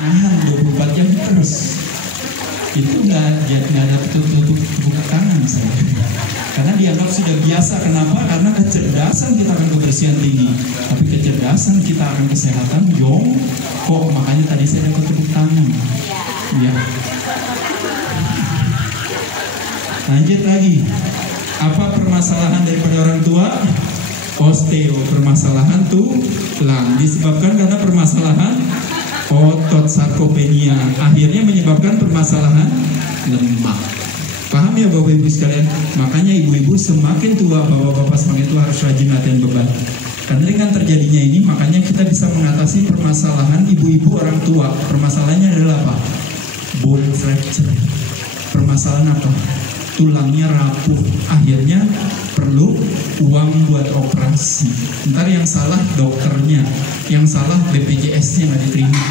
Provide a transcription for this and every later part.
nahan 24 jam terus. Itu nggak ada tepuk tangan saya. Karena dianggap sudah biasa. Kenapa? Karena kecerdasan kita akan kebersihan tinggi, tapi kecerdasan kita akan kesehatan kok makanya tadi saya dapat tepuk tangan. Ya. Lanjut lagi. Apa permasalahan daripada orang tua? Osteo, permasalahan tulang, disebabkan karena permasalahan otot, sarkopenia, akhirnya menyebabkan permasalahan lemak. Paham ya Bapak Ibu sekalian? Makanya ibu-ibu semakin tua, bapak-bapak semakin tua harus rajin latihan beban. Karena dengan terjadinya ini, makanya kita bisa mengatasi permasalahan ibu-ibu orang tua. Permasalahannya adalah apa? Bone fracture. Permasalahan apa? Tulangnya rapuh, akhirnya perlu uang buat operasi. Ntar yang salah dokternya, yang salah BPJS-nya nggak diterima,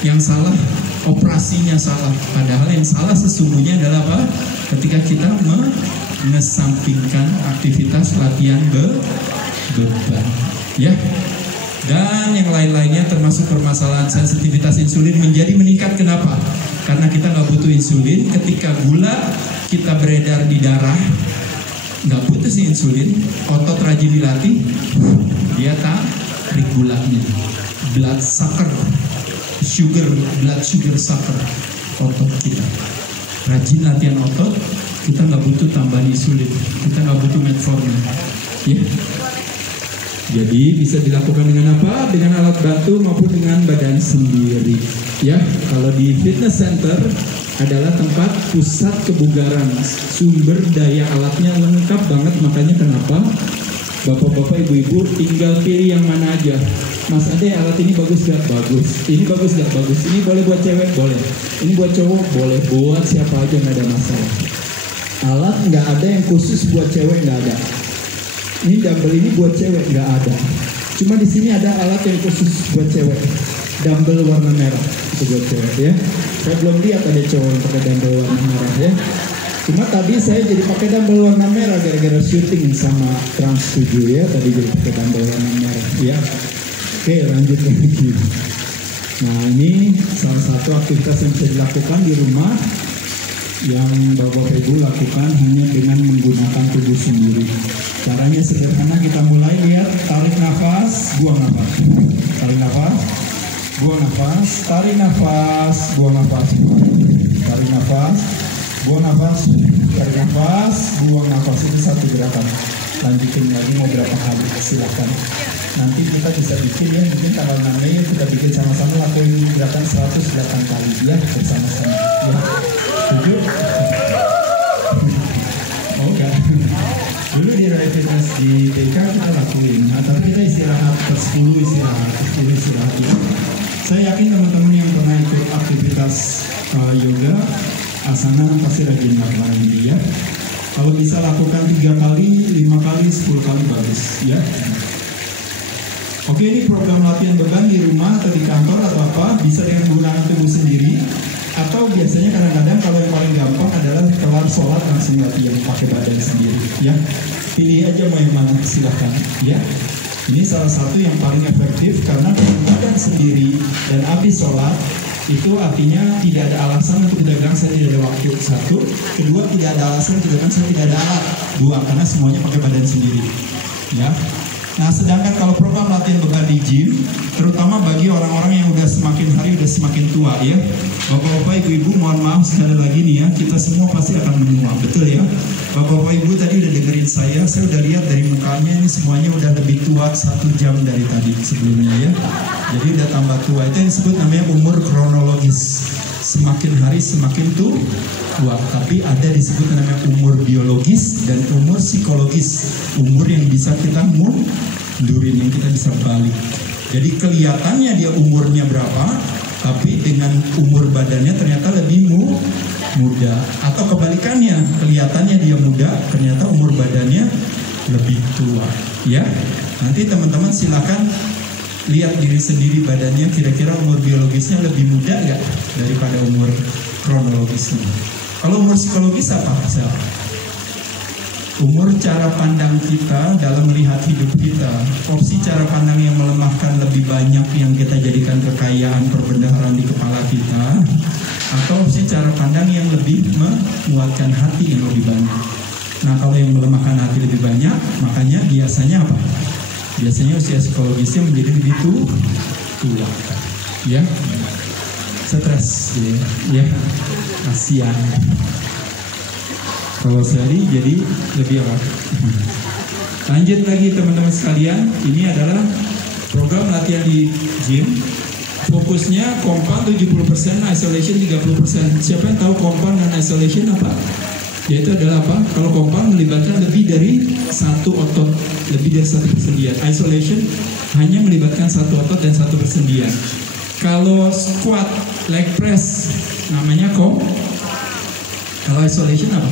yang salah operasinya salah. Padahal yang salah sesungguhnya adalah apa? Ketika kita mengesampingkan aktivitas latihan beban, ya. Dan yang lain-lainnya termasuk permasalahan sensitivitas insulin menjadi meningkat. Kenapa? Karena kita nggak butuh insulin. Ketika gula kita beredar di darah, nggak butuh sih insulin. Otot rajin dilatih, dia tarik gulanya. Blood sucker, blood sugar sucker, otot kita. Rajin latihan otot, kita nggak butuh tambahan insulin, kita nggak butuh metformin. Ya. Jadi bisa dilakukan dengan apa? Dengan alat bantu maupun dengan badan sendiri. Ya, kalau di fitness center adalah tempat pusat kebugaran, sumber daya alatnya lengkap banget. Makanya kenapa bapak-bapak, ibu-ibu tinggal pilih yang mana aja. Mas Ade, alat ini bagus gak? Bagus. Ini bagus gak? Bagus. Ini boleh buat cewek? Boleh. Ini buat cowok? Boleh. Buat siapa aja, nggak ada masalah. Alat nggak ada yang khusus buat cewek, nggak ada. Ini dumbbell ini buat cewek, nggak ada. Cuma di sini ada alat yang khusus buat cewek, dumbbell warna merah, itu buat cewek ya. Saya belum lihat ada cowok yang pakai dumbbell warna merah ya. Cuma tadi saya jadi pakai dumbbell warna merah gara-gara syuting sama Trans 7 ya. Tadi jadi pakai dumbbell warna merah ya. Oke, lanjut lagi. Nah, ini salah satu aktivitas yang bisa dilakukan di rumah, yang Bapak Ibu lakukan hanya dengan menggunakan tubuh sendiri. Caranya sederhana, kita mulai lihat, tarik nafas, buang nafas. Tarik nafas, buang nafas, tarik nafas, buang nafas. Tarik nafas, buang nafas, tarik nafas, buang nafas. Itu satu gerakan. Lanjutin lagi mau berapa kali, silakan. Nanti kita bisa bikin ya, mungkin tanggal 6 Mei kita bikin sama-sama lakuin gerakan 108 kali ya, bersama-sama ya. Setuju? Oh enggak. Dulu di Rai Fitness di BK kita lakuin, tapi kita istirahat per 10 istirahat ya. Saya yakin teman-teman yang pernah ikut aktivitas yoga, asana pasti rajin lakukan ini ya. Kalau bisa lakukan 3 kali, 5 kali, 10 kali bagus ya. Oke, ini program latihan beban di rumah atau di kantor atau apa, bisa dengan menggunakan tubuh sendiri, atau biasanya kadang-kadang kalau yang paling gampang adalah kelar sholat langsung latihan pakai badan sendiri ya. Pilih aja mau yang mana, silahkan ya. Ini salah satu yang paling efektif karena dengan badan sendiri dan habis sholat itu artinya tidak ada alasan untuk tidak bilang saya tidak ada waktu. Satu, kedua tidak ada alasan tidak bilang saya tidak ada alat. Dua, karena semuanya pakai badan sendiri ya. Nah, sedangkan kalau program latihan beban di gym, terutama bagi orang-orang yang udah semakin hari udah semakin tua ya, bapak-bapak, ibu-ibu, mohon maaf sekali lagi nih ya, kita semua pasti akan menua, betul ya. Bapak-bapak, ibu tadi udah dengerin saya udah lihat dari mukanya ini semuanya udah lebih tua 1 jam dari tadi sebelumnya ya. Jadi udah tambah tua, itu yang disebut namanya umur kronologis. Semakin hari semakin tua, tapi ada disebut namanya umur biologis dan umur psikologis, umur yang bisa kita mundurin, yang kita bisa balik. Jadi kelihatannya dia umurnya berapa, tapi dengan umur badannya ternyata lebih muda, atau kebalikannya, kelihatannya dia muda, ternyata umur badannya lebih tua. Ya, nanti teman-teman silakan lihat diri sendiri badannya, kira-kira umur biologisnya lebih muda nggak daripada umur kronologisnya. Kalau umur psikologis apa? Umur cara pandang kita dalam melihat hidup kita, opsi cara pandang yang melemahkan lebih banyak yang kita jadikan kekayaan perbendaharaan di kepala kita. cara pandang yang lebih menguatkan hati yang lebih banyak. Nah, kalau yang melemahkan hati lebih banyak, makanya biasanya apa? Biasanya usia psikologisnya menjadi lebih tua, ya, stres, ya, kasihan. Kalau sehari jadi lebih apa? Lanjut lagi teman-teman sekalian, ini adalah program latihan di gym. Fokusnya compound 70%, isolation 30%. Siapa yang tahu compound dan isolation apa? Yaitu adalah apa? Kalau compound melibatkan lebih dari satu otot, lebih dari satu persendian. Isolation hanya melibatkan satu otot dan satu persendian. Kalau squat, leg press, namanya kalau isolation apa?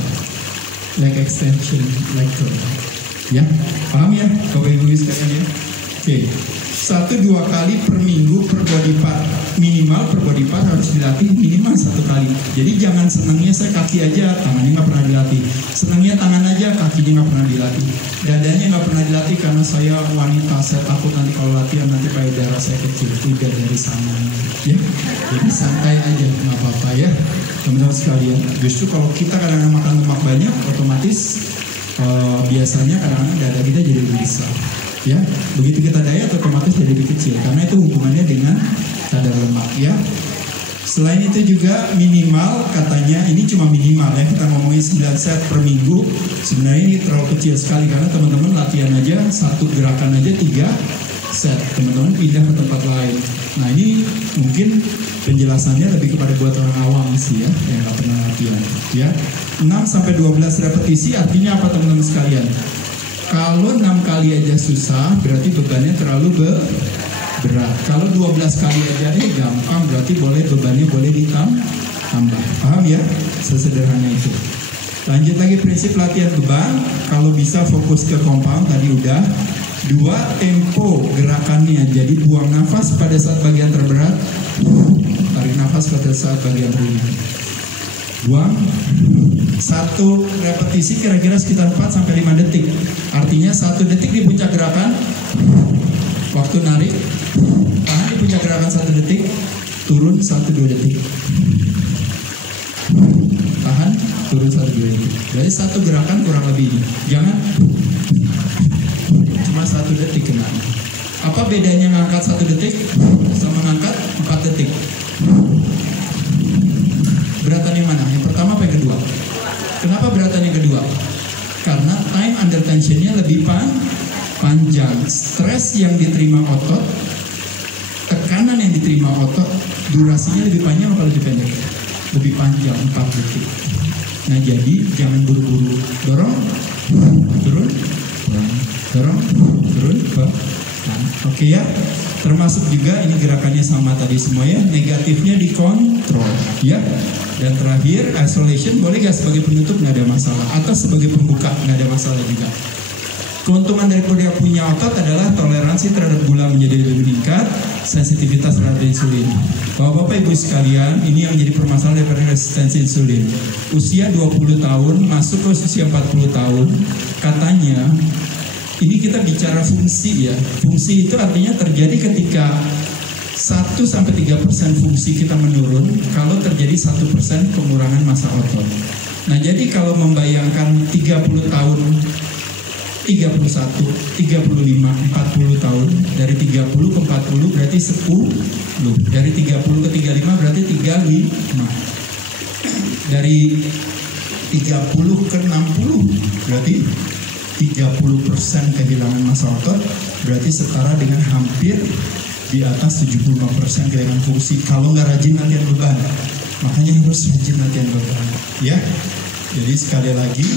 Leg extension, leg curl. Ya, paham ya, Bapak Ibu sekalian ya? Oke, 1-2 kali per minggu per body part, minimal per body part harus dilatih minimal 1 kali. Jadi jangan senangnya saya kaki aja, tangannya nggak pernah dilatih. Senangnya tangan aja, kakinya nggak pernah dilatih. Dadanya nggak pernah dilatih karena saya wanita, saya takut nanti kalau latihan nanti payudara saya kecil. Tidak dari sana, ya. Jadi santai aja, nggak apa-apa ya, teman-teman sekalian. Justru kalau kita kadang-kadang makan lemak banyak, otomatis biasanya kadang-kadang dada kita jadi lebih besar. Ya, begitu kita diet otomatis jadi lebih kecil karena itu hubungannya dengan kadar lemak ya. Selain itu juga minimal, katanya ini cuma minimal ya, kita ngomongin 9 set per minggu. Sebenarnya ini terlalu kecil sekali karena teman-teman latihan aja satu gerakan aja 3 set, teman-teman pindah ke tempat lain. Nah, ini mungkin penjelasannya lebih kepada buat orang awam sih ya, yang nggak pernah latihan ya. 6-12 repetisi artinya apa teman-teman sekalian? Kalau 6 kali aja susah, berarti bebannya terlalu berat. Kalau 12 kali aja nih gampang, berarti bebannya boleh ditambah. Paham ya? Sesederhana itu. Lanjut lagi prinsip latihan beban. Kalau bisa fokus ke compound tadi udah. 2, tempo gerakannya. Jadi buang nafas pada saat bagian terberat, tarik nafas pada saat bagian ringan. Buang. 1 repetisi kira-kira sekitar 4-5 detik. Artinya 1 detik di puncak gerakan, waktu narik, tahan di puncak gerakan 1 detik, turun 1-2 detik. Tahan, turun 1-2 detik. Dari 1 gerakan kurang lebih ini. Jangan cuma 1 detik kena. Apa bedanya ngangkat 1 detik sama ngangkat 4 detik? Beratan yang mana? Yang pertama apa yang kedua? Kenapa beratan yang kedua? Karena time under tensionnya lebih panjang. Stres yang diterima otot, tekanan yang diterima otot, durasinya lebih panjang atau lebih pendek? Lebih panjang, 4 detik. Nah, jadi jangan buru-buru. Dorong, turun, dorong, turun, oke ya. Termasuk juga ini gerakannya sama tadi semua ya, negatifnya dikontrol ya. Dan terakhir isolation boleh gak sebagai penutup, nggak ada masalah, atau sebagai pembuka nggak ada masalah juga. Keuntungan dari punya otot adalah toleransi terhadap gula menjadi lebih meningkat, sensitivitas terhadap insulin. Bapak-bapak ibu sekalian, ini yang jadi permasalahan daripada resistensi insulin. Usia 20 tahun masuk ke usia 40 tahun, katanya ini kita bicara fungsi ya. Fungsi itu artinya terjadi ketika 1-3% fungsi kita menurun kalau terjadi 1% pengurangan massa otot. Nah, jadi kalau membayangkan 30 tahun, 31, 35, 40 tahun, dari 30 ke 40 berarti 10, dari 30 ke 35 berarti 35, dari 30 ke 60 berarti 30% kehilangan massa otot, berarti setara dengan hampir di atas 75% kehilangan fungsi kalau nggak rajin latihan beban. Makanya harus rajin latihan beban ya. Jadi sekali lagi,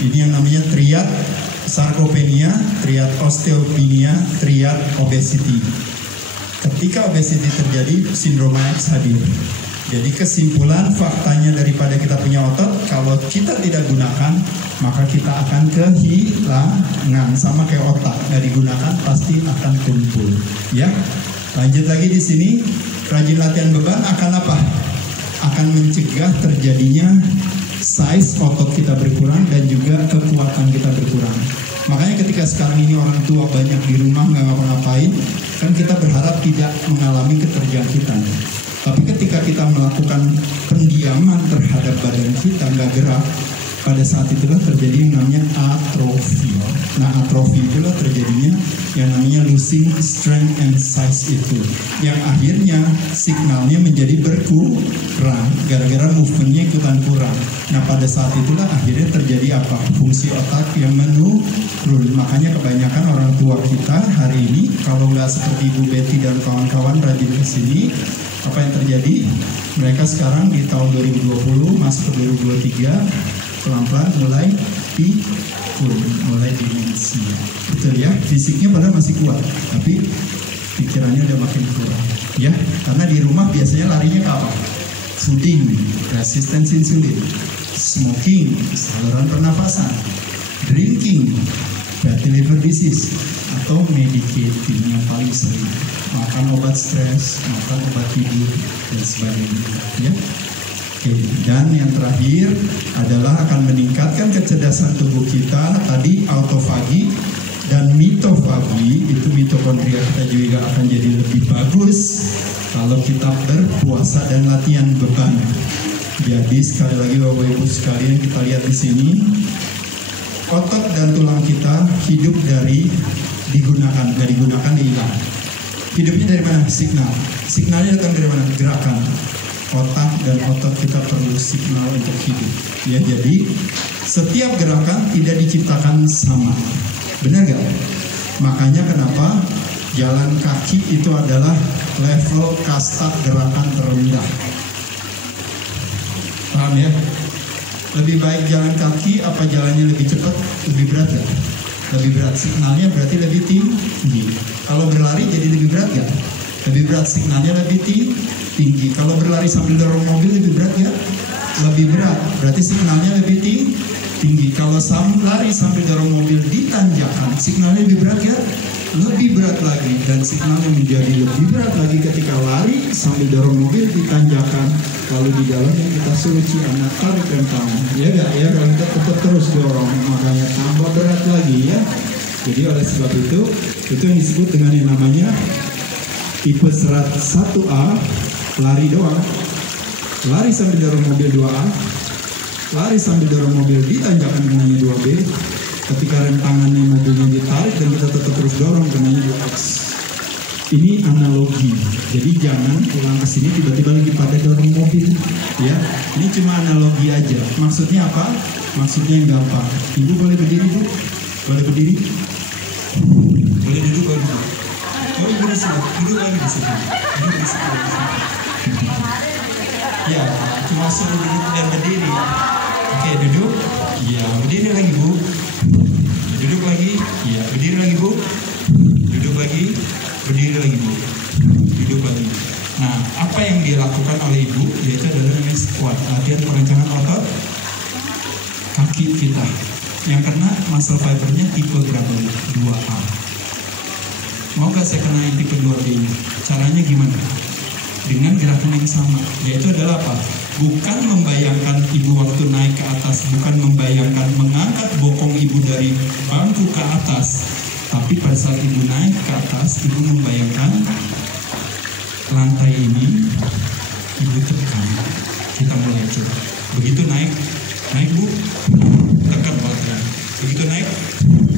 ini yang namanya triad sarkopenia, triad osteopenia, triad obesity. Ketika obesity terjadi, sindrom X hadir. Jadi kesimpulan faktanya daripada kita punya otot, kalau kita tidak gunakan, maka kita akan kehilangan. Sama kayak otak, nggak digunakan pasti akan tumpul. Ya, lanjut lagi di sini, rajin latihan beban akan apa? Akan mencegah terjadinya size otot kita berkurang dan juga kekuatan kita berkurang. Makanya ketika sekarang ini orang tua banyak di rumah nggak ngapa-ngapain, kan kita berharap tidak mengalami keterjangkitan. Tapi ketika kita melakukan pendiam ketegaman terhadap badan kita, nggak gerak, pada saat itulah terjadi yang namanya atrofi. Nah, atrofi itulah terjadinya yang namanya losing strength and size itu, yang akhirnya signalnya menjadi berkurang gara-gara movementnya ikutan kurang. Nah, pada saat itulah akhirnya terjadi apa? Fungsi otak yang menurun. Makanya kebanyakan orang tua kita hari ini, kalau nggak seperti Ibu Betty dan kawan-kawan rajin kesini, apa yang terjadi? Mereka sekarang di tahun 2020 masuk ke 2023 pelan-pelan mulai mulai demensia. Betul ya, fisiknya padahal masih kuat, tapi pikirannya udah makin kurang. Ya, karena di rumah biasanya larinya ke apa? Fooding, resistance insulin, smoking, saluran pernafasan, drinking, fatty liver disease, atau medicating yang paling sering, makan obat stres, makan obat tidur, dan sebagainya. Ya. Oke, dan yang terakhir adalah akan meningkatkan kecerdasan tubuh kita. Tadi autofagi dan mitofagi, itu mitokondria kita juga akan jadi lebih bagus kalau kita berpuasa dan latihan beban. Jadi sekali lagi Bapak Ibu sekalian, kita lihat di sini otot dan tulang kita hidup dari digunakan, nggak digunakan hilang. Hidupnya dari mana? Signal. Signalnya datang dari mana? Gerakan. Otak dan otot kita perlu signal untuk hidup. Ya, jadi setiap gerakan tidak diciptakan sama. Benar gak? Makanya kenapa jalan kaki itu adalah level kasta gerakan terendah. Paham ya? Lebih baik jalan kaki apa jalannya lebih cepat? Lebih berat gak? Lebih berat. Signalnya berarti lebih tinggi. Kalau berlari jadi lebih berat gak? Lebih berat. Signalnya lebih tinggi. Kalau berlari sambil dorong mobil lebih berat ya? Lebih berat. Berarti signalnya lebih tinggi. Kalau lari sambil dorong mobil di tanjakan, signalnya lebih berat ya? Lebih berat lagi. Dan signalnya menjadi lebih berat lagi ketika lari sambil dorong mobil di tanjakan. Lalu di dalamnya kita suruh anak tarik rem tangan. Ya gak? Ya, kalau kita tetap terus dorong, makanya tambah berat lagi ya. Jadi oleh sebab itu yang disebut dengan yang namanya tipe serat 1A, lari doang, lari sambil dorong mobil 2A, lari sambil dorong mobil di tanjakan kenanya 2B, ketika rem tangannya mobilnya ditarik dan kita tetap terus dorong kenanya 2X. Ini analogi, jadi jangan pulang ke sini tiba-tiba lagi pada dorong mobil, ya. Ini cuma analogi aja. Maksudnya apa? Maksudnya yang gampang. Ibu boleh berdiri, Bu? Boleh berdiri? Boleh duduk, boleh duduk. Oh, ibu di sini, duduk lagi di sini. Duduk di sini. Ya, cuma suruh duduk dan berdiri. Oke, duduk. Ya, berdiri lagi, Bu. Duduk lagi. Ya, berdiri lagi, Bu. Duduk lagi. Berdiri lagi, Bu. Duduk lagi. Nah, apa yang dilakukan oleh ibu yaitu adalah namanya squat, latihan perencanaan otot kaki kita yang kena muscle fibernya tipe berapa? 2A. Mau gak saya kena yang tipe 2B nya? Caranya gimana? Dengan gerakan yang sama, yaitu adalah apa? Bukan membayangkan ibu waktu naik ke atas, bukan membayangkan mengangkat bokong ibu dari bangku ke atas, tapi pada saat ibu naik ke atas, ibu membayangkan lantai ini ibu tekan. Kita mulai coba. Begitu naik Bu, tekan lantainya. Begitu naik,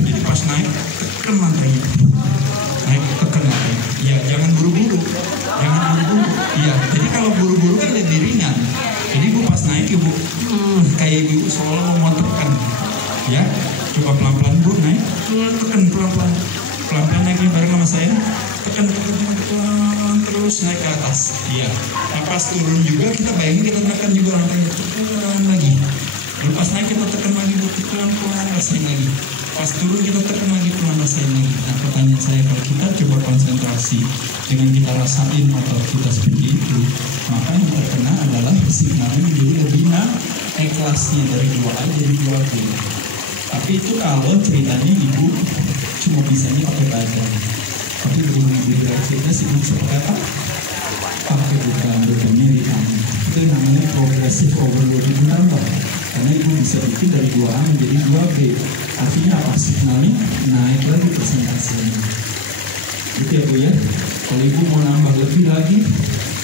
jadi pas naik tekan lantainya. Naik tekan lantainya. Ya, jangan buru-buru. Iya, jadi kalau buru-buru kan lebih ringan. Jadi ibu pas naik ibu kayak ibu seolah mau tekan. Ya, coba pelan-pelan Bu naik, tekan pelan-pelan. Pelan-pelan naiknya bareng sama saya. Tekan terus naik ke atas. Iya. Nah, pas turun juga kita bayangin kita tekan juga lantainya, tekan lagi. Lepas naik kita tekan lagi, Bu, tekan pelan rasain lagi. Pas turun kita tekan lagi, pelan rasain lagi. Nah, pertanyaan saya, kalau kita coba konsentrasi dengan kita rasain otot kita seperti itu, maka yang terkena adalah signalnya menjadi lebih naik kelasnya dari 2A jadi 2B. Tapi itu kalau ceritanya ibu cuma bisanya pakai badan. Tapi belum ibu cerita sih seperti apa? Pakai bebannya di tangan. Itu namanya progressive overload, ibu nambah. Karena ibu bisa bikin dari 2A menjadi 2B. Artinya apa? Signalnya naik lagi persentasenya. Gitu ya Bu ya. Kalau ibu mau nambah lebih lagi,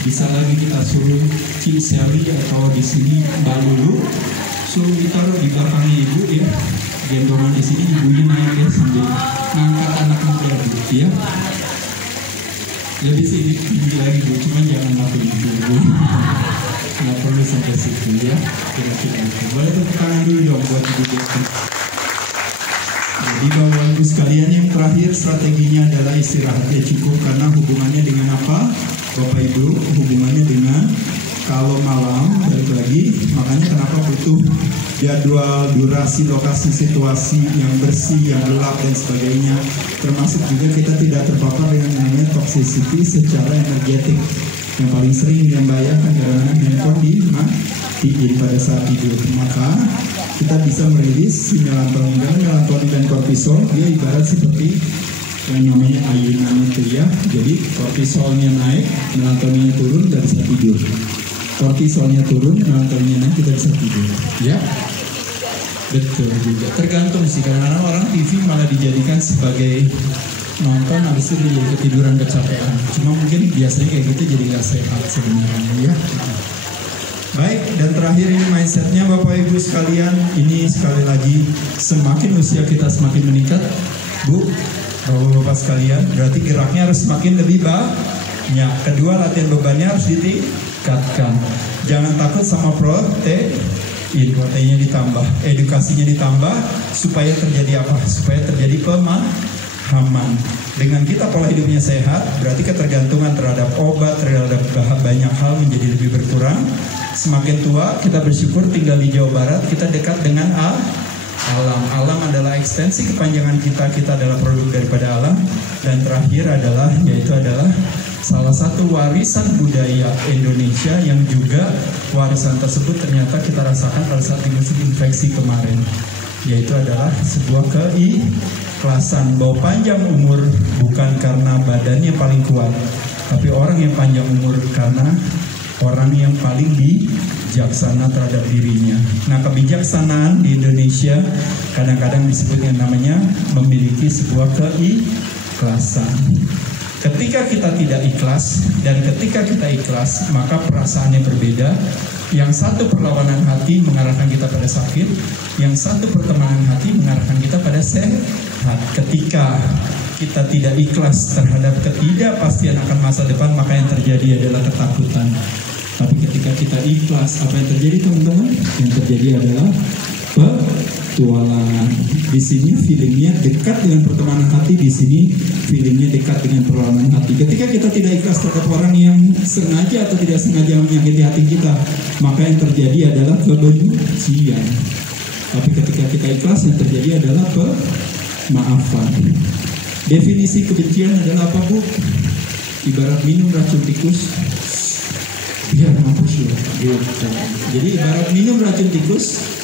bisa lagi kita suruh Ci Sally atau di sini Mbak Lulu, suruh ditaruh di belakangnya ibu ya, gendongan di sini, ibunya naik ya sambil ngangkat anak muda gitu ya. Lebih sini tinggi lagi bu, cuman jangan lakuin itu bu. Nggak perlu sampai situ ya, kira-kira itu. Boleh tepuk tangan dulu dong buat ibu Betty. Jadi Bapak Ibu sekalian, yang terakhir strateginya adalah istirahatnya cukup, karena hubungannya dengan apa? Bapak Ibu, hubungannya dengan kalau malam balik lagi, makanya kenapa butuh jadwal, durasi, lokasi, situasi yang bersih, yang gelap dan sebagainya. Termasuk juga kita tidak terpapar dengan namanya toxicity secara energetik. Yang paling sering yang membahayakan kadang-kadang handphone dimatiin pada saat tidur. Maka kita bisa merilis si melatonin. Karena melatonin dan kortisol dia ibarat seperti yang namanya ayunan itu ya. Jadi kortisolnya naik, melatoninnya turun, dan bisa tidur. Kortisolnya turun, melatoninnya naik, kita bisa tidur. Ya, betul juga. Tergantung sih, kadang-kadang orang TV malah dijadikan sebagai nonton, habis itu dia ketiduran, kecapean. Cuma mungkin biasanya kayak gitu jadi nggak sehat sebenarnya ya. Baik, dan terakhir ini mindsetnya Bapak Ibu sekalian, ini sekali lagi semakin usia kita semakin meningkat, Bu, Bapak-bapak sekalian, berarti geraknya harus semakin lebih banyak. Kedua, latihan bebannya harus ditingkatkan. Jangan takut sama proteinnya ditambah, edukasinya ditambah, supaya terjadi apa? Supaya terjadi pemahaman. Dengan kita pola hidupnya sehat, berarti ketergantungan terhadap obat, terhadap banyak hal menjadi lebih berkurang. Semakin tua, kita bersyukur tinggal di Jawa Barat, kita dekat dengan alam. Alam adalah ekstensi kepanjangan kita, kita adalah produk daripada alam. Dan terakhir adalah, yaitu adalah salah satu warisan budaya Indonesia yang juga warisan tersebut ternyata kita rasakan pada saat di musim infeksi kemarin, yaitu adalah sebuah keikhlasan bahwa panjang umur bukan karena badannya paling kuat, tapi orang yang panjang umur karena orang yang paling bijaksana terhadap dirinya. Nah, kebijaksanaan di Indonesia kadang-kadang disebut yang namanya memiliki sebuah keikhlasan. Ketika kita tidak ikhlas dan ketika kita ikhlas, maka perasaannya berbeda. Yang satu perlawanan hati mengarahkan kita pada sakit, yang satu pertemanan hati mengarahkan kita pada sehat. Ketika kita tidak ikhlas terhadap ketidakpastian akan masa depan, maka yang terjadi adalah ketakutan. Tapi ketika kita ikhlas, apa yang terjadi teman-teman? Yang terjadi adalah petualangan. Di sini feelingnya dekat dengan pertemanan hati, di sini feelingnya dekat dengan perlawanan hati. Ketika kita tidak ikhlas terhadap orang yang sengaja atau tidak sengaja menyakiti hati kita, maka yang terjadi adalah kebencian. Tapi ketika kita ikhlas, yang terjadi adalah pemaafan. Definisi kebencian adalah apa, Bu? Ibarat minum racun tikus, biar mampus loh. Jadi ibarat minum racun tikus,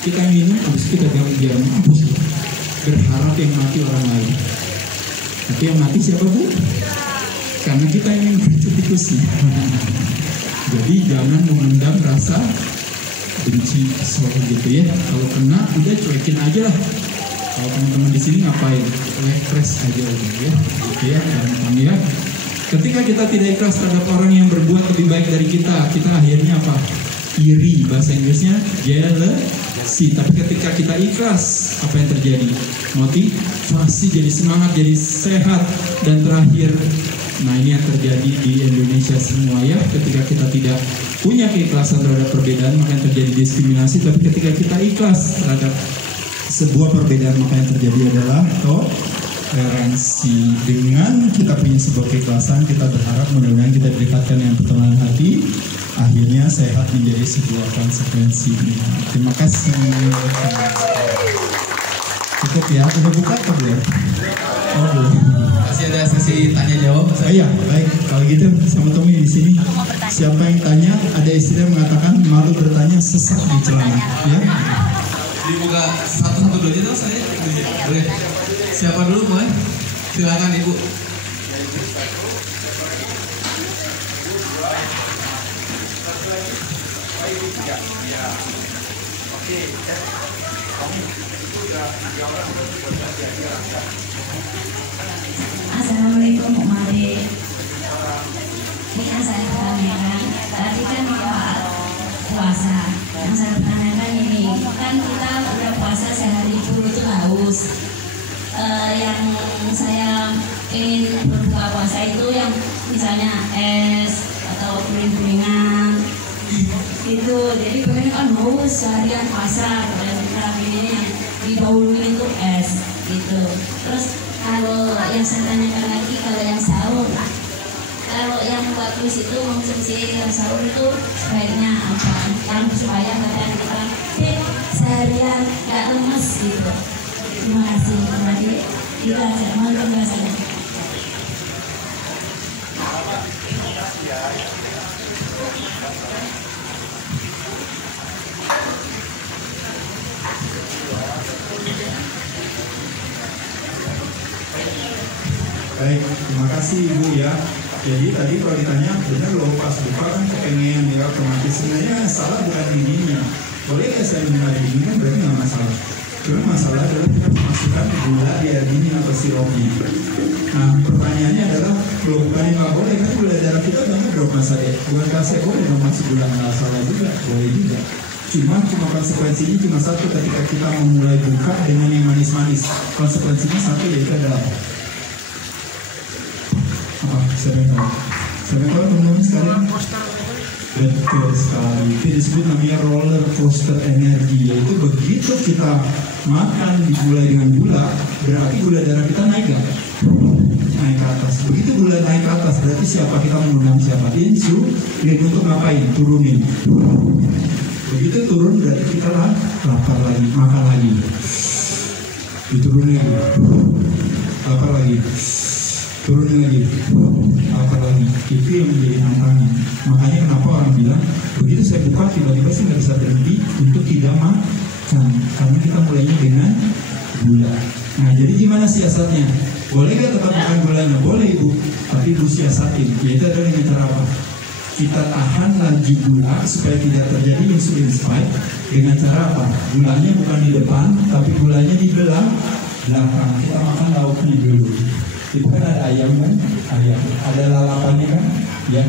kita minum, habis kita biar mampus loh. Berharap yang mati orang lain. Tapi yang mati siapa, Bu? Karena kita ingin racun tikusnya. Jadi jangan memendam rasa benci soal gitu ya. Kalau kena, udah cuekin aja lah. Kalau teman-teman di sini ngapain? Refresh aja udah ya. Gitu ya, gampang ya. Ketika kita tidak ikhlas terhadap orang yang berbuat lebih baik dari kita, kita akhirnya apa? Iri, bahasa Inggrisnya jealousy. Tapi ketika kita ikhlas, apa yang terjadi? Motivasi, jadi semangat, jadi sehat. Dan terakhir, nah ini yang terjadi di Indonesia semua ya. Ketika kita tidak punya keikhlasan terhadap perbedaan, maka yang terjadi diskriminasi. Tapi ketika kita ikhlas terhadap sebuah perbedaan, maka yang terjadi adalah toleransi. Dengan kita punya sebuah keikhlasan, kita berharap mudah-mudahan kita didekatkan dengan pertemanan hati, akhirnya sehat menjadi sebuah konsekuensi. Terima kasih. Cukup ya, udah buka apa belum? Oh belum. Masih ada sesi tanya jawab. Oh iya, baik. Kalau gitu sama Tommy di sini. Siapa yang tanya, ada istilah mengatakan malu bertanya sesak di celana. Ya. Dibuka satu dulu aja saya. Boleh. Siapa dulu boleh? Silakan Ibu. Assalamualaikum Pak Made. Ini saya tanyakan, tadi kan Pak yang saya tanyakan ini, kan kita udah puasa sehari full itu haus. Yang saya ingin berbuka puasa itu yang misalnya es atau kuning-kuningan itu, jadi pengen kan haus seharian puasa, dan kita ini yang didahului itu es gitu. Terus kalau yang saya tanyakan lagi, kalau yang sahur, kalau yang bagus itu mengkonsumsi yang sahur itu sebaiknya apa? Yang supaya badan kita fit seharian nggak lemes gitu. Terima kasih. Jadi itu aja, mohon penjelasannya. Baik, terima kasih Ibu ya. Jadi tadi kalau ditanya benar loh, pas buka kan kepengen ya otomatis. Sebenarnya salah bukan ininya. Boleh nggak saya minum air dingin kan berarti nggak masalah. Cuma masalah adalah kita memasukkan gula di air dingin atau sirupnya. Nah pertanyaannya adalah kalau bukannya nggak boleh kan gula darah kita udah ngedrop Mas Ade. Bukankah saya boleh dong masuk gula, nggak salah juga, boleh juga. Cuma konsekuensinya cuma satu, ketika kita memulai buka dengan yang manis-manis. Konsekuensinya satu, yaitu adalah apa? Siapa yang tahu? Siapa yang tahu teman-teman sekalian? Betul sekali. Itu disebut namanya roller coaster energi. Yaitu begitu kita makan dimulai dengan gula, berarti gula darah kita naik gak? Naik ke atas. Begitu gula naik ke atas, berarti siapa kita menggunakan siapa? Insulin untuk ngapain? Turunin. Begitu turun, berarti kita lapar lagi, makan lagi. Diturunin lagi. Lapar lagi. Turunin lagi, apalagi itu yang menjadi tantangan. Makanya kenapa orang bilang begitu saya buka tiba-tiba sih nggak bisa berhenti untuk tidak makan, karena kita mulainya dengan gula. Nah jadi gimana siasatnya? Boleh nggak tetap makan gulanya? Boleh Ibu, tapi Ibu siasatin. Yaitu adalah dengan cara apa? Kita tahan laju gula supaya tidak terjadi insulin spike. Dengan cara apa? Gulanya bukan di depan, tapi gulanya di belakang. Kita makan lauknya dulu. Itu kan ada ayam kan, ayam, ada lalapannya kan, ya.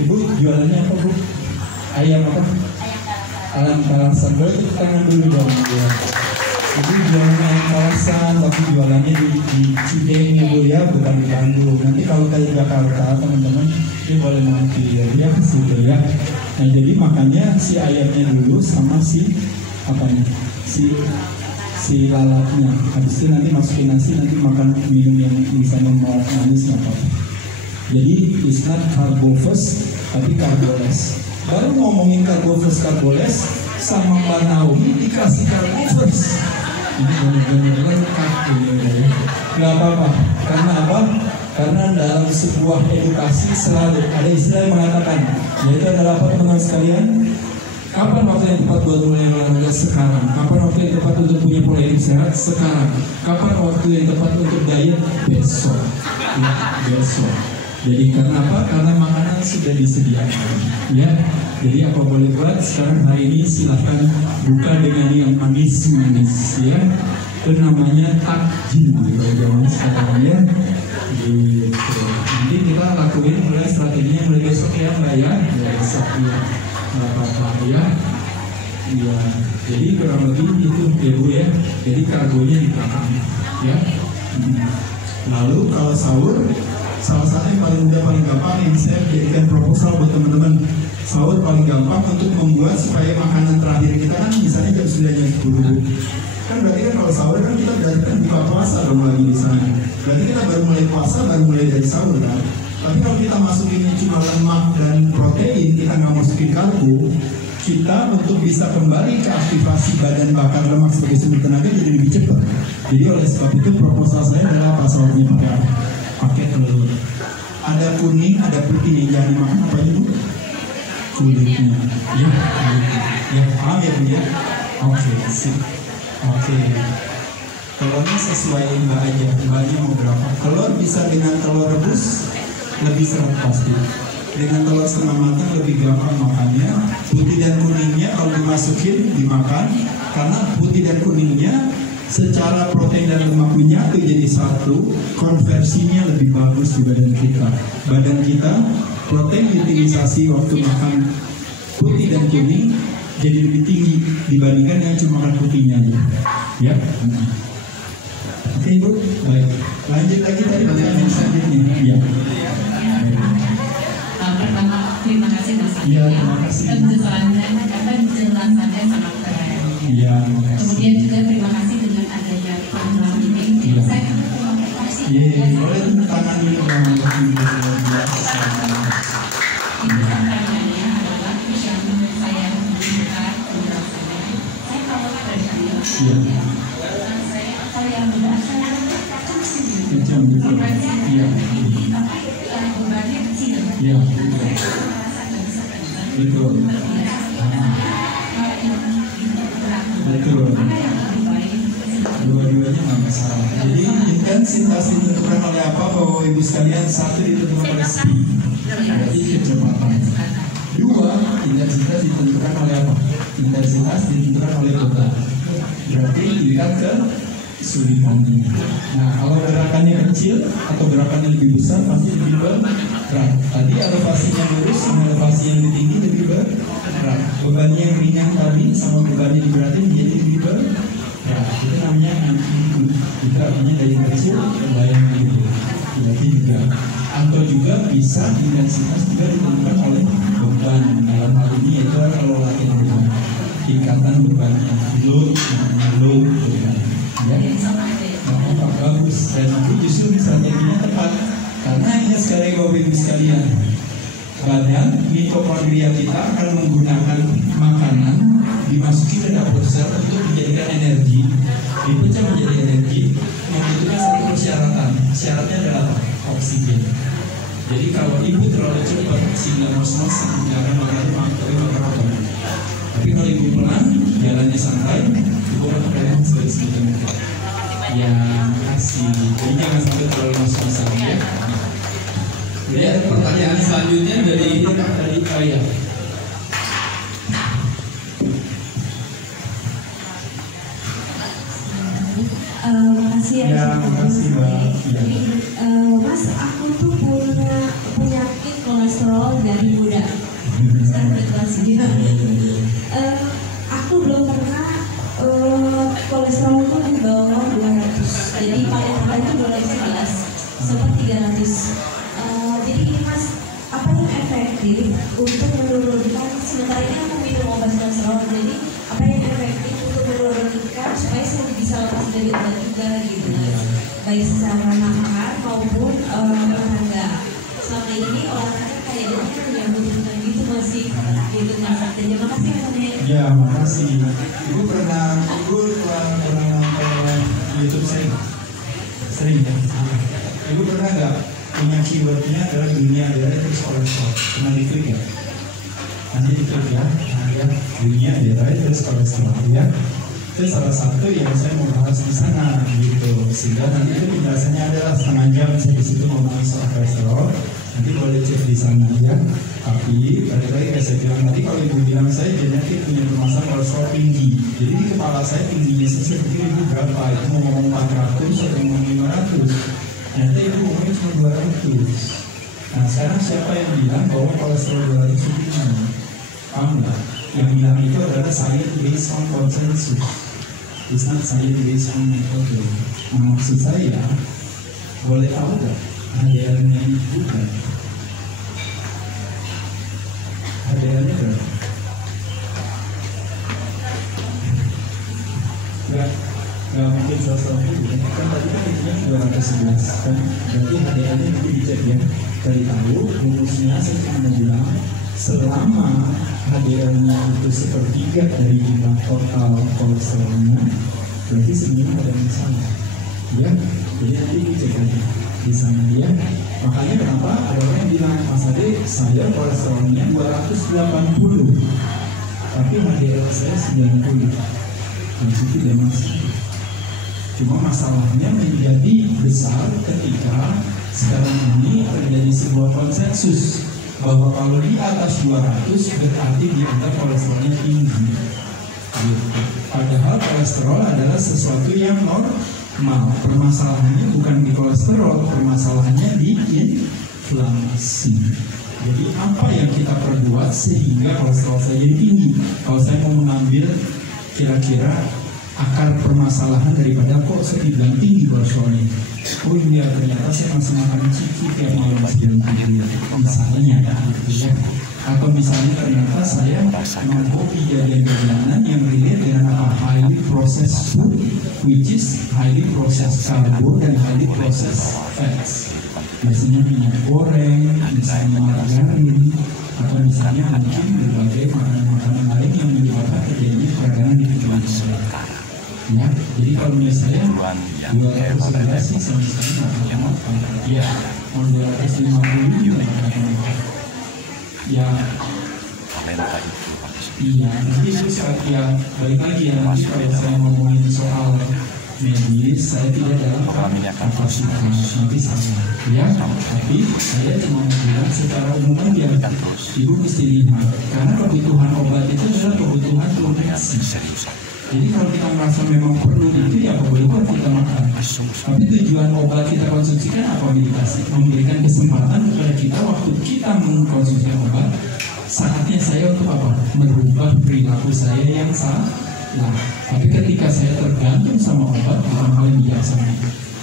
Ibu jualannya apa Bu? Ayam apa? Ayam kalasan. Boleh tepuk tangan dulu dong ya. Ibu jualan ayam kalasan, tapi jualannya di Cideng ya Bu ya, bukan di Bandung. Nanti kalau ke Jakarta teman-teman, ini boleh mampir ya ke situ ya. Nah jadi makannya si ayamnya dulu sama si apanya, si lalapnya. Habis itu nanti masukin nasi, nanti makan minum yang bisa membawa manis apa. Jadi it's not carbo first, tapi carboless. Baru ngomongin carbo first, carboless sama Mbak Naomi dikasih carbo first. Ini benar-benar lengkap ini ya. Gak apa-apa. Karena apa? Karena dalam sebuah edukasi selalu ada istilah yang mengatakan, yaitu adalah apa teman-teman sekalian? Kapan waktu yang tepat buat mulai olahraga? Sekarang. Kapan waktu yang tepat untuk punya pola hidup sehat? Sekarang. Kapan waktu yang tepat untuk diet? Besok. Ya, besok. Jadi karena apa? Karena makanan sudah disediakan. Ya. Jadi apa boleh buat? Sekarang hari ini silahkan buka dengan yang manis-manis. Ya. Itu namanya takjil kalau zaman sekarang ya. Gitu. Nanti kita lakuin mulai strateginya mulai besok ya Mbak ya. Ya besok ya. Nggak apa-apa ya. Ya, jadi kurang lebih itu ya Bu ya. Jadi karbonya di belakang ya. Lalu kalau sahur, salah satu yang paling mudah, paling gampang yang saya jadikan proposal buat teman-teman. Sahur paling gampang untuk membuat supaya makanan terakhir kita kan misalnya jam 9 jam 10 kan berarti kan kalau sahur kan kita berarti kan buka puasa dong lagi di sana. Berarti kita baru mulai puasa, baru mulai dari sahur kan. Tapi kalau kita masukin cuma lemak dan protein, kita nggak masukin karbo, kita untuk bisa kembali ke aktivasi badan bakar lemak sebagai sumber tenaga jadi lebih cepat. Jadi oleh sebab itu proposal saya adalah apa sahurnya pakai apa? Pakai telur. Ada kuning, ada putih, yang jangan dimakan apa itu? Kulitnya. Ya, ya, paham ya Bu ya? Oke, sip. Oke. Telurnya sesuai Mbak aja. Mbaknya mau berapa? Telur bisa dengan telur rebus lebih serat pasti. Dengan telur setengah matang lebih gampang makannya. Putih dan kuningnya kalau dimasukin dimakan, karena putih dan kuningnya secara protein dan lemak menyatu jadi satu, konversinya lebih bagus di badan kita. Badan kita protein utilisasi waktu makan putih dan kuning jadi lebih tinggi dibandingkan yang cuma makan putihnya aja. Ya. Oke Ibu, baik. Lanjut lagi tadi pertanyaan selanjutnya. Iya. Pertama, terima kasih Mas. Iya, terima kasih. Penjelasannya sangat keren. Iya, makasih. Kemudian juga terima kasih dengan adanya program ini. Iya. Saya terima kasih. Iya, boleh tepuk tangan dulu dong untuk Ibu luar biasa. Ini pertanyaannya adalah yang saya butuhkan penjelasannya. Saya tahu dari Anda. Iya. Kalau yang muda saya kecil. Kecil, betul. Iya. Tapi yang bebannya kecil. Iya. Saya merasa nggak bisa kerja. Betul. Betul. Mana yang lebih baik? Dua-duanya nggak masalah. Jadi intensitas ditentukan oleh apa, Bapak Ibu sekalian? Satu ditentukan oleh speed, berarti kecepatan. Dua, intensitas ditentukan oleh apa? Intensitas ditentukan oleh beban, berarti tingkat kesulitannya. Nah, kalau gerakannya kecil atau gerakannya lebih besar pasti lebih berat. Tadi elevasinya lurus sama elevasi yang lebih tinggi lebih berat. Bebannya yang ringan tadi sama bebannya diberatin menjadi lebih berat. Itu namanya amplitude. Itu artinya dari kecil ke bayang gitu. Berarti juga atau juga bisa intensitas juga ditentukan oleh beban. Dalam hal ini yaitu kalau latihan beban, ikatan bebannya, load beban. Ya, nah, bagus. Dan itu justru strateginya tepat. Karena ingat sekali Bapak Ibu sekalian, badan mitokondria kita akan menggunakan makanan dimasuki ke dapur sel untuk dijadikan energi, dipecah menjadi energi, membutuhkan satu persyaratan. Syaratnya adalah oksigen. Jadi kalau ibu terlalu cepat sehingga ngos-ngosan tidak akan makan makan. Tapi kalau ibu pelan, jalannya santai, ibu akan makan sedikit. Ya, makasih. Jadi jangan sampai terlalu ngos-ngosan ya. Jadi ada pertanyaan selanjutnya dari Ayah. Makasih Ya, makasih Mbak. Jadi, Mas, aku tuh punya penyakit kolesterol dari muda. Sekarang udah kelas dia. Aku belum pernah kolesterol itu di bawah 200. Jadi paling rendah itu 211, sempat 300. Jadi ini Mas, apa yang efektif untuk menurunkan? Sementara ini aku minum obat kolesterol. Jadi apa yang efektif untuk menurunkan supaya saya bisa lepas dari obat juga gitu Mas? Baik secara makan maupun olahraga. Selama ini olahraga kayaknya yang membutuhkan gitu masih gitu Mas. Terima kasih Mas. Ya, makasih. Ibu pernah nonton YouTube sering ya. Ibu pernah nggak punya keywordnya adalah dunia darah terus kolesterol? Pernah diklik ya? Nanti diklik ya. Nah, ya dunia darah terus kolesterol ya. Itu salah satu yang saya mau bahas di sana gitu. Sehingga nanti itu penjelasannya adalah setengah jam saya di situ ngomongin soal kolesterol. Nanti boleh cek di sana ya. Tapi balik lagi kayak saya bilang tadi, kalau ibu bilang saya genetik punya permasalahan kolesterol tinggi. Jadi di kepala saya tingginya saya pikir ibu berapa? Itu mau ngomong 400 atau ngomong 500. Ternyata ibu ngomongnya cuma 200. Nah sekarang siapa yang bilang bahwa kolesterol 200 itu tinggi? Paham nggak? Yang bilang itu adalah science based on consensus. It's not science based on method. Nah maksud saya, boleh tahu nggak HDL-nya ibu kan? HDL-nya berapa? Nggak mungkin 120 kan tadi kan intinya 211 kan, berarti HDL-nya nanti dicek ya. Dari tahu rumusnya saya cuma mau bilang selama HDL-nya itu sepertiga dari jumlah total kolesterolnya, berarti sebenarnya ada masalah ya. Jadi nanti dicek aja di sana ya. Makanya kenapa ada orang yang bilang, Mas Ade, saya kolesterolnya 280 tapi HDL saya 90. Itu tidak masalah. Cuma masalahnya menjadi besar ketika sekarang ini terjadi sebuah konsensus bahwa kalau di atas 200 berarti dianggap kolesterolnya tinggi. Padahal kolesterol adalah sesuatu yang normal. Permasalahannya bukan di kolesterol, permasalahannya di inflamasi. Jadi apa yang kita perbuat sehingga kolesterol saya jadi tinggi? Kalau saya mau mengambil kira-kira akar permasalahan daripada kok saya dibilang tinggi kolesterolnya. Oh iya, ternyata saya masih makan ciki tiap malam sebelum tidur, misalnya gitu ya. Atau misalnya ternyata saya mampu kejadian-kejadian yang relate dengan apa, highly processed food, which is highly processed carbo dan highly processed fats. Biasanya minyak goreng, misalnya margarin, atau misalnya mungkin berbagai makanan-makanan lain yang menyebabkan terjadinya peradangan di tubuh saya. Ya, jadi kalau menurut saya 211 sih sama sekali ya, mau 250 juga ya. Iya, nanti itu saat ya balik lagi ya, nanti kalau saya ngomongin soal medis, saya tidak dalam kapasitas nanti saya ya, tapi saya cuma bilang secara umum aja, ibu mesti lihat karena kebutuhan obat itu adalah kebutuhan koneksi. Jadi kalau kita merasa memang perlu itu ya boleh kita makan. Tapi tujuan obat kita konsumsikan apa? Medikasi, memberikan kesempatan kepada kita waktu kita mengkonsumsi obat, saatnya saya untuk apa? Merubah perilaku saya yang salah. Tapi ketika saya tergantung sama obat, bukan hal yang bijaksana.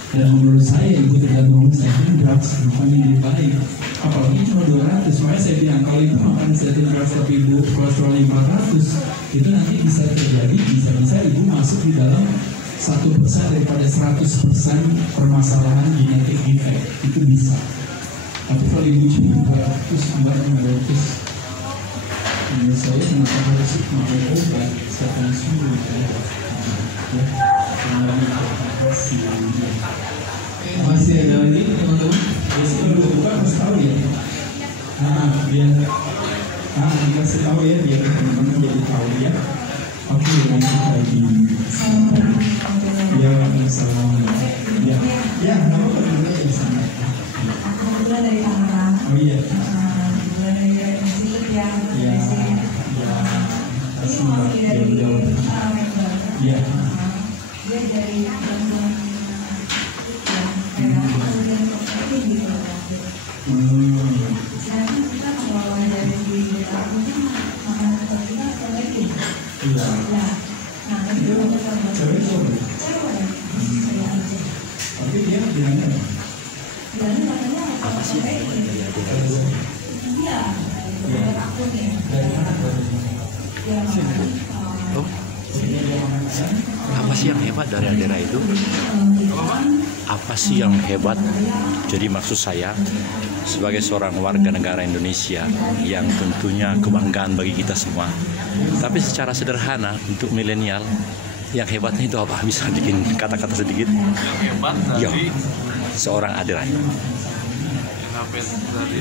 Dan menurut saya ibu tergantung saya drugs bukan yang lebih baik. Apalagi cuma 200. Makanya saya bilang kalau ibu makan statin drugs tapi ibu kolesterol 400, itu nanti bisa terjadi bisa ibu masuk di dalam 1% daripada 100% permasalahan genetik defect itu bisa. Tapi kalau ibu cuma 200, 400, menurut saya kenapa harus pakai obat setelah sembuh ya. Masih ada lagi teman-teman? Biasanya kalau buka harus tahu ya. Biar dikasih tahu ya, biar teman-teman jadi tahu ya. Oke, lanjut lagi. Ya, assalamualaikum. Ya, nama kedua yang sama. Kebetulan dari Tangerang. Oh iya. Kebetulan dari Institut ya. Ya. Ini masih dari Member. Ya. Dia dari gangguan kayak kemudian kognitif gitu. Sedangkan kita kalau dari di kita mungkin makanan kita perbaiki. Iya. Ya. Nah, itu kita Cewek coba. cewek. Saya aja. Tapi dia bilangnya apa? Bilangnya katanya apa sih? Iya. Dari akun ya. Dari mana Ya. Oh, apa sih yang hebat dari daerah itu? Apa sih yang hebat? Jadi maksud saya sebagai seorang warga negara Indonesia yang tentunya kebanggaan bagi kita semua. Tapi secara sederhana untuk milenial yang hebatnya itu apa? Bisa bikin kata-kata sedikit? Yang hebat Ya, dari seorang Aderai. yang hebat dari